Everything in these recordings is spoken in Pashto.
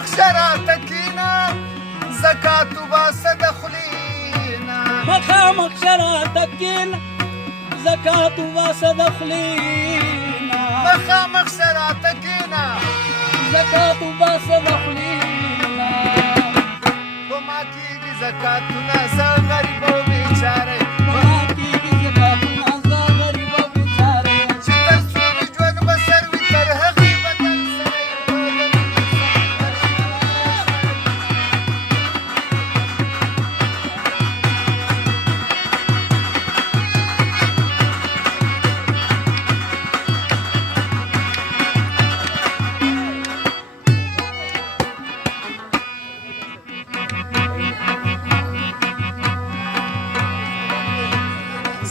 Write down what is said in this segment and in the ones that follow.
مخامخ شراته کینه زکات وباسه د خولې نه مخامخ شراته کینه زکات وباسه د خولې نه مخامخ شراته کینه زکات وباسه د خولې نه په ما کېږي زکاتونه زه غریب او بیچاره په ما کېږي زکاتونه زه غریب او بیچاره چې تر څو مې ژوند به سر وي تر هغې به در سره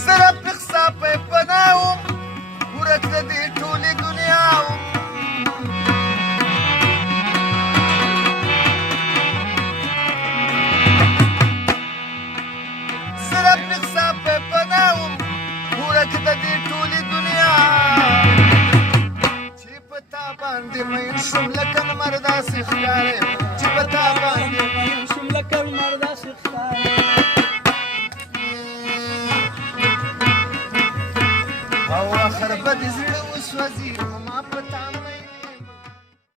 زره پخسا په پناه وم ورک د دې ټولې دنیا وم زره پخسا په پناه وم ورک د دې ټولې دنیا چې په تا باندې مین شوم لکه لمر داسې ښکارې چې په تا